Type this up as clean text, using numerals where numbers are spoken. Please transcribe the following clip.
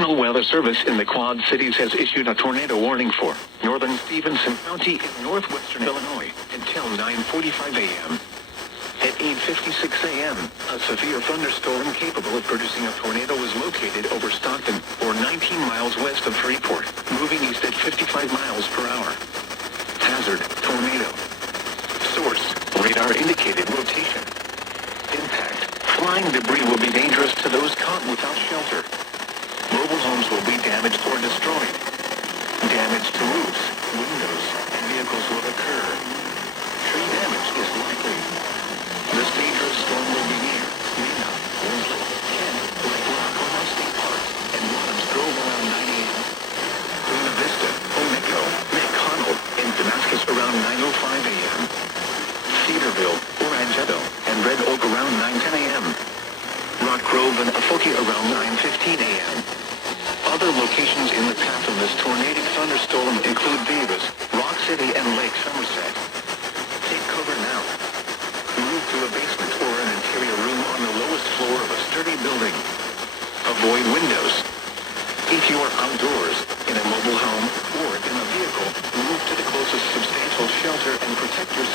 National Weather Service in the Quad Cities has issued a tornado warning for northern Stevenson County in northwestern Illinois until 9:45 a.m. At 8:56 a.m., a severe thunderstorm capable of producing a tornado was located over Stockton, or 19 miles west of Freeport, moving east at 55 miles per hour. Hazard, tornado. Source, radar indicated rotation. Impact, flying debris will be dangerous to those caught without shelter. Mobile homes will be damaged or destroyed. Damage to roofs, windows, and vehicles will occur. Tree damage is likely. This dangerous storm will be near Nina, Worsley, Kent, Black Rock, Ohio State Park, and Wadhams Grove around 9 a.m. Buena Vista, Omeco, McConnell, and Damascus around 9:05 a.m. Cedarville, Orangeville, and Red Oak around 9:10 a.m. Rock Grove and Afoki around 9:15 a.m. Other locations in the path of this tornadic thunderstorm include Davis, Rock City, and Lake Somerset. Take cover now. Move to a basement or an interior room on the lowest floor of a sturdy building. Avoid windows. If you are outdoors, in a mobile home, or in a vehicle, move to the closest substantial shelter and protect yourself